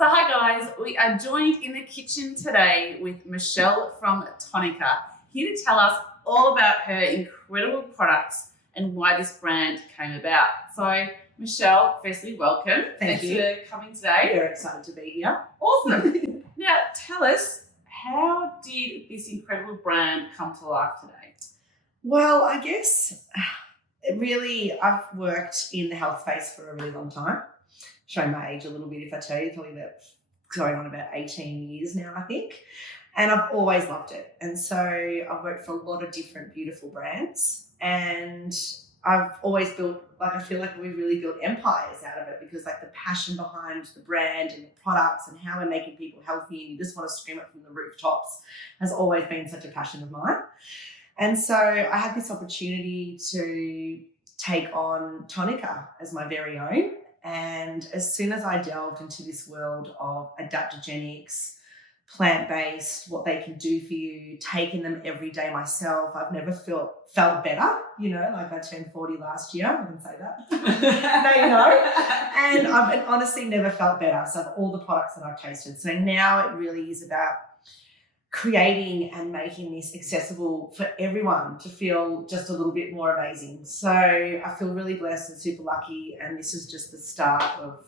So hi guys, we are joined in the kitchen today with Michelle from Tonica, here to tell us all about her incredible products and why this brand came about. So Michelle, firstly, welcome. Thank you. Thanks for coming today. Very excited to be here. Awesome. Now tell us, how did this incredible brand come to life today? Well, I guess I've worked in the health space for a really long time. Showing my age a little bit if I tell you, probably going on about 18 years now, I think. And I've always loved it. And so I've worked for a lot of different beautiful brands, and I've always built, I feel like we've really built empires out of it, because the passion behind the brand and the products and how we're making people healthy and you just want to scream it from the rooftops has always been such a passion of mine. And so I had this opportunity to take on Tonica as my very own. And as soon as I delved into this world of adaptogenics, plant-based, what they can do for you, taking them every day myself, I've never felt better. I turned 40 last year. I can say that. No, And I've honestly never felt better. So of all the products that I've tasted. So now it really is about creating and making this accessible for everyone to feel just a little bit more amazing. So I feel really blessed and super lucky, and this is just the start of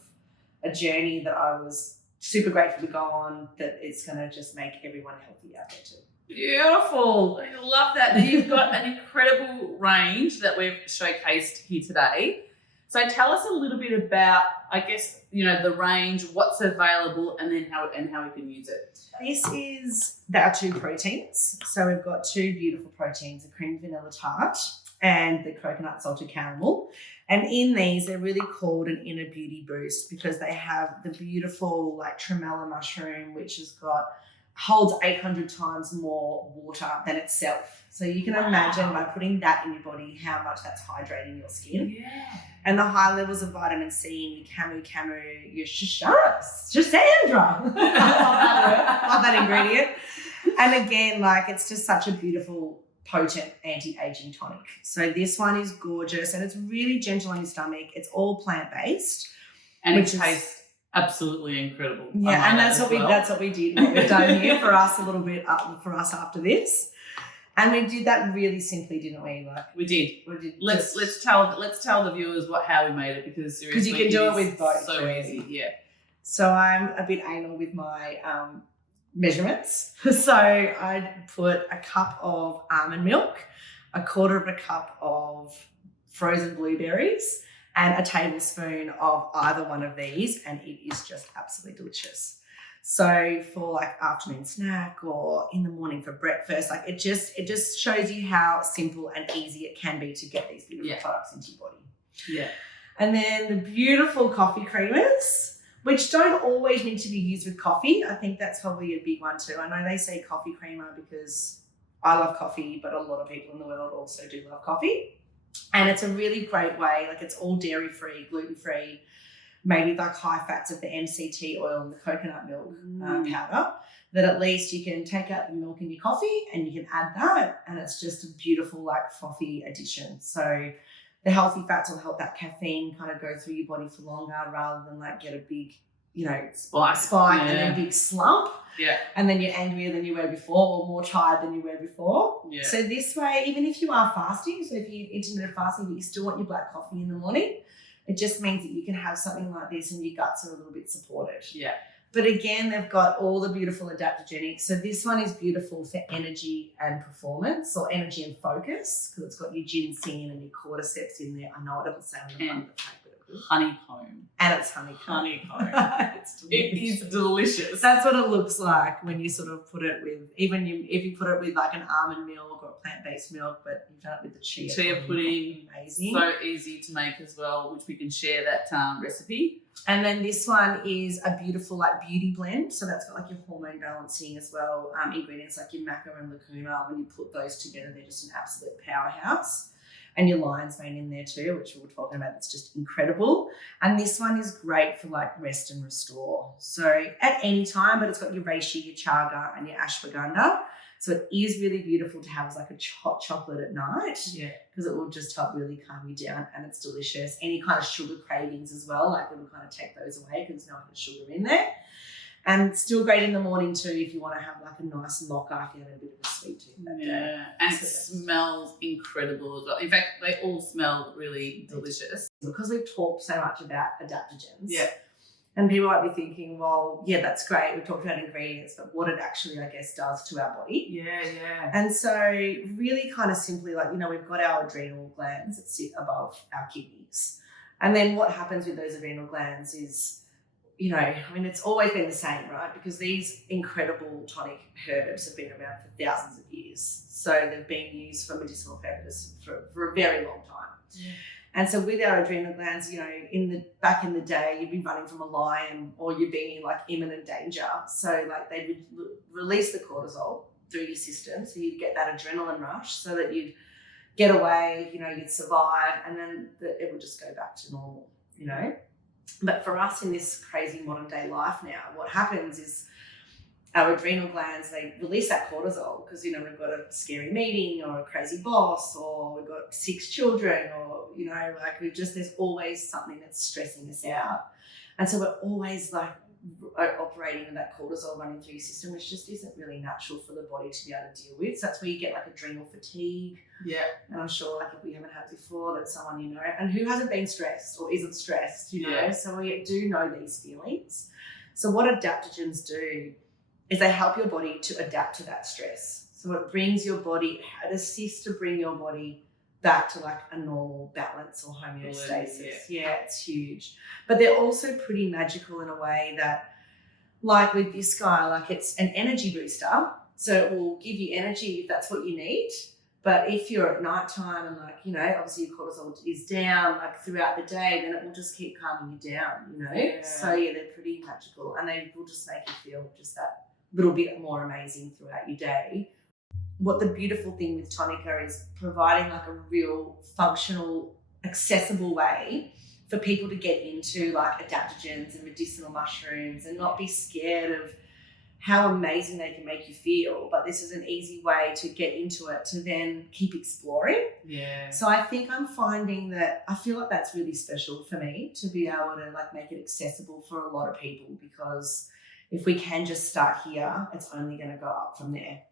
a journey that I was super grateful to go on, that it's going to just make everyone healthy out there too. Beautiful. I love that. Now you've got an incredible range that we've showcased here today. So tell us a little bit about, the range, what's available, and then how we can use it. This is our two proteins. So we've got two beautiful proteins, the cream vanilla tart and the coconut salted caramel. And in these, they're really called an inner beauty boost, because they have the beautiful tremella mushroom, which holds 800 times more water than itself. So you can imagine by putting that in your body how much that's hydrating your skin. Yeah. And the high levels of vitamin C in your camu, your Shasandra. Love that ingredient. And again, it's just such a beautiful, potent anti-aging tonic. So this one is gorgeous, and it's really gentle on your stomach. It's all plant-based. And it tastes absolutely incredible. Yeah, and that's what we did. What we've done here for us a little bit for us after this. And we did that really simply, didn't we? We did. Let's tell the viewers how we made it, because seriously, you can do it with both. So easy, yeah. So I'm a bit anal with my measurements. So I put a cup of almond milk, a quarter of a cup of frozen blueberries, and a tablespoon of either one of these, and it is just absolutely delicious. So for afternoon snack or in the morning for breakfast, it just shows you how simple and easy it can be to get these beautiful products into your body. Yeah. And then the beautiful coffee creamers, which don't always need to be used with coffee. I think that's probably a big one too. I know they say coffee creamer because I love coffee, but a lot of people in the world also do love coffee. And it's a really great way, it's all dairy-free, gluten-free, made with high fats of the MCT oil and the coconut milk powder, that at least you can take out the milk in your coffee and you can add that, and it's just a beautiful frothy addition. So the healthy fats will help that caffeine kind of go through your body for longer, rather than get a big spike and then a big slump. Yeah. And then you're angrier than you were before, or more tired than you were before. Yeah. So this way, even if you are fasting, so if you're intermittent fasting but you still want your black coffee in the morning, it just means that you can have something like this and your guts are a little bit supported. Yeah. But again, they've got all the beautiful adaptogenics. So this one is beautiful for energy and performance, or energy and focus, because it's got your ginseng and your cordyceps in there. I know it doesn't say on the front of the pack, but it will. Honeycomb. And it's honeycomb. It is delicious. That's what it looks like when you sort of put it with, if you put it with an almond milk or a plant-based milk, but you've done it with the chia pudding. Amazing. So easy to make as well, which we can share that recipe. And then this one is a beautiful beauty blend. So that's got your hormone balancing as well. Ingredients like your maca and lucuma. When you put those together, they're just an absolute powerhouse. And your lion's mane in there too, which we were talking about. It's just incredible. And this one is great for rest and restore. So at any time, but it's got your reishi, your chaga, and your ashwagandha. So it is really beautiful to have as like a hot chocolate at night Yeah. because it will just help really calm you down, and it's delicious. Any kind of sugar cravings as well, like it'll kind of take those away because there's no other sugar in there. And still great in the morning too if you want to have like a nice mocha if you have a bit of a sweet tooth that day. Yeah, and it smells incredible as well. In fact, they all smell really delicious. Because we've talked so much about adaptogens. Yeah. And people might be thinking, well, yeah, that's great. We've talked about ingredients, but what it actually, I guess, does to our body. Yeah. And so really kind of simply like, we've got our adrenal glands that sit above our kidneys. And then what happens with those adrenal glands is, it's always been the same, right? Because these incredible tonic herbs have been around for thousands of years. So they've been used for medicinal purposes for a very long time. Yeah. And so with our adrenal glands, back in the day, you'd be running from a lion or you'd be in like imminent danger. So like they would release the cortisol through your system. So you'd get that adrenaline rush so that you'd get away, you'd survive, and then it would just go back to normal, But for us in this crazy modern day life now, what happens is our adrenal glands, they release that cortisol because, we've got a scary meeting or a crazy boss or we've got 6 children or, there's always something that's stressing us out. And so we're always like operating in that cortisol running through your system, which just isn't really natural for the body to be able to deal with. So that's where you get like adrenal fatigue. Yeah. And I'm sure like if we haven't had it before, that's someone, and who hasn't been stressed or isn't stressed, Yeah. So we do know these feelings. So what adaptogens do is they help your body to adapt to that stress. So it brings your body, it assists to bring your body back to like a normal balance or homeostasis. Yeah, it's huge. But they're also pretty magical in a way that, like with this guy, like it's an energy booster. So it will give you energy if that's what you need. But if you're at nighttime and obviously your cortisol is down like throughout the day, then it will just keep calming you down, Yeah. So yeah, they're pretty magical and they will just make you feel just that little bit more amazing throughout your day. What the beautiful thing with Tonica is providing like a real functional, accessible way for people to get into like adaptogens and medicinal mushrooms and not be scared of how amazing they can make you feel. But this is an easy way to get into it to then keep exploring. Yeah. So I think I'm finding that I feel like that's really special for me to be able to like make it accessible for a lot of people, because if we can just start here, it's only going to go up from there.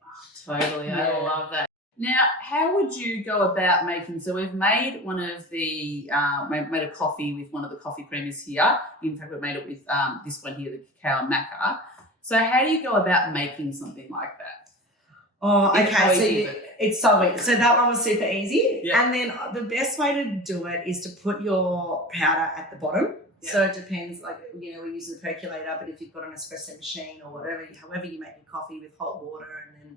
Totally. Yeah. I love that. Now, how would you go about making, so we've made one of the, made a coffee with one of the coffee creamers here. In fact, we've made it with this one here, the cacao maca. So how do you go about making something like that? Oh, okay. So it's so easy. So that one was super easy. Yeah. And then the best way to do it is to put your powder at the bottom. Yeah. So it depends, like, we use the percolator, but if you've got an espresso machine or whatever, however you make your coffee with hot water, and then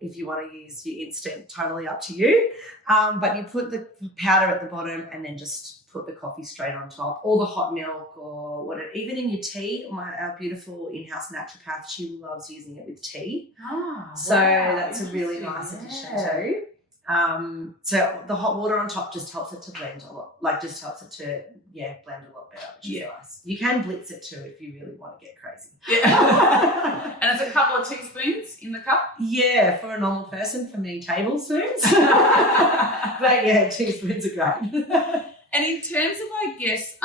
if you want to use your instant, totally up to you. But you put the powder at the bottom and then just put the coffee straight on top, or the hot milk, or whatever. Even in your tea, our beautiful in-house naturopath, she loves using it with tea. So that's a really nice addition too. So the hot water on top just helps it to blend a lot, blend a lot better, which is nice. You can blitz it too if you really want to get crazy. Yeah. And it's a couple of teaspoons in the cup? Yeah, for a normal person, for me, tablespoons. But yeah, teaspoons are great. And in terms of, I guess,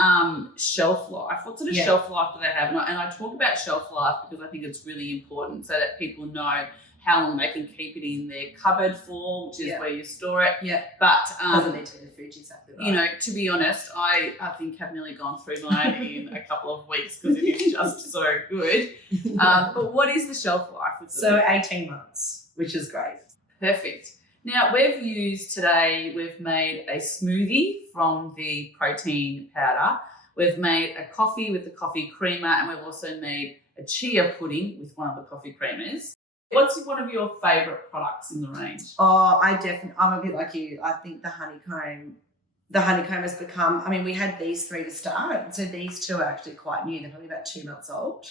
shelf life, what sort of shelf life do they have? And I talk about shelf life because I think it's really important so that people know how long they can keep it in their cupboard for, which is where you store it. Yeah. But doesn't need to be the fridge, exactly right. To be honest, I think I've nearly gone through mine in a couple of weeks because it is just so good. But what is the shelf life? So 18 months, which is great. Perfect. Now, we've made a smoothie from the protein powder. We've made a coffee with the coffee creamer, and we've also made a chia pudding with one of the coffee creamers. What's one of your favourite products in the range? Oh, I'm a bit like you. I think the honeycomb has become, we had these 3 to start. So these 2 are actually quite new. They're probably about 2 months old.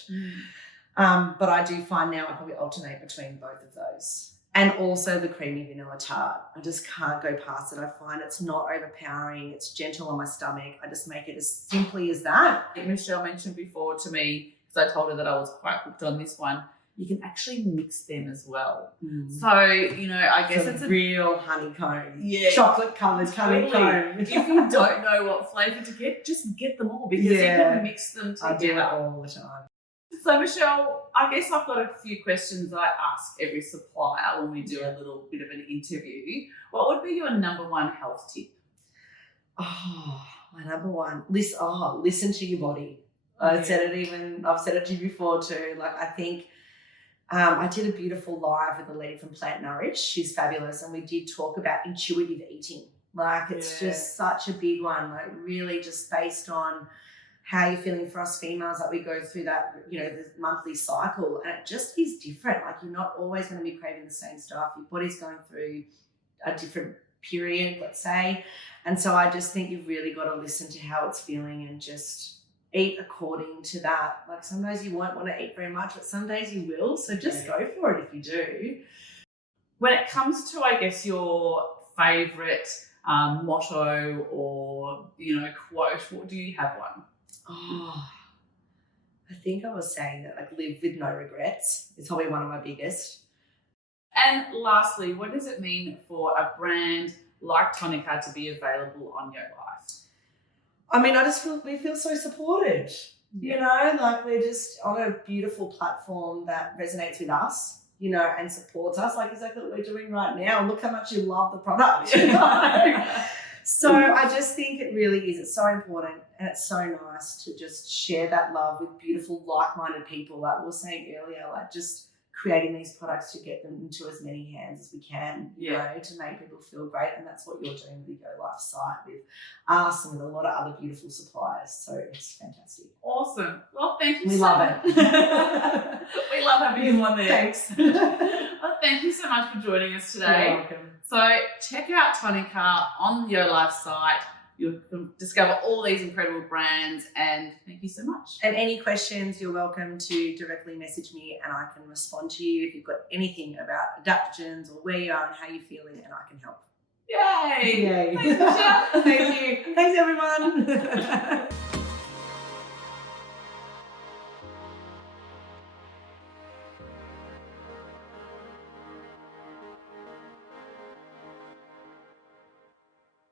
But I do find now I probably alternate between both of those. And also the creamy vanilla tart. I just can't go past it. I find it's not overpowering. It's gentle on my stomach. I just make it as simply as that. Michelle mentioned before to me, because I told her that I was quite hooked on this one, you can actually mix them as well. Mm. So, you know, I guess Some it's a real honeycomb. Yeah. Chocolate covered Totally. honeycomb. If you don't know what flavour to get, just get them all because you Yeah. can mix them I do it together. all the time. So, Michelle, I guess I've got a few questions that I ask every supplier when we do a little bit of an interview. What would be your number one health tip? Oh, my number one. Listen to your body. I've said it to you before too. Like, I think I did a beautiful live with a lady from Plant Nourish. She's fabulous. And we did talk about intuitive eating. Like, it's just such a big one, like really just based on how you're feeling. For us females, that we go through that, you know, the monthly cycle, and it just is different. Like, you're not always going to be craving the same stuff. Your body's going through a different period, let's say. And so I just think you've really got to listen to how it's feeling and just eat according to that. Like, some days you won't want to eat very much, but some days you will. So just go for it if you do. When it comes to, I guess, your favourite motto or, you know, quote, what do you have one? Oh, I think I was saying that, like, live with no regrets is probably one of my biggest. And lastly, what does it mean for a brand like Tonica to be available on Yo Life? I mean, we feel so supported. You know, like, we're just on a beautiful platform that resonates with us, you know, and supports us, like exactly what we're doing right now. And look how much you love the product. You know? So I just think it really is. It's so important, and it's so nice to just share that love with beautiful, like-minded people. Like we were saying earlier, like just creating these products to get them into as many hands as we can, you know, to make people feel great. And that's what you're doing with the Yo Life site with us and with a lot of other beautiful suppliers. So it's fantastic. Awesome. Well, thank you We so love much. it. We love having you on there. Thanks. Well, thank you so much for joining us today. You're welcome. So check out Tonica on the Yo Life site. You'll discover all these incredible brands, and thank you so much. And any questions, you're welcome to directly message me and I can respond to you if you've got anything about adaptogens or where you are and how you're feeling, and I can help. Yay! Yay. Thanks, Michelle. Thank you. Thanks, everyone.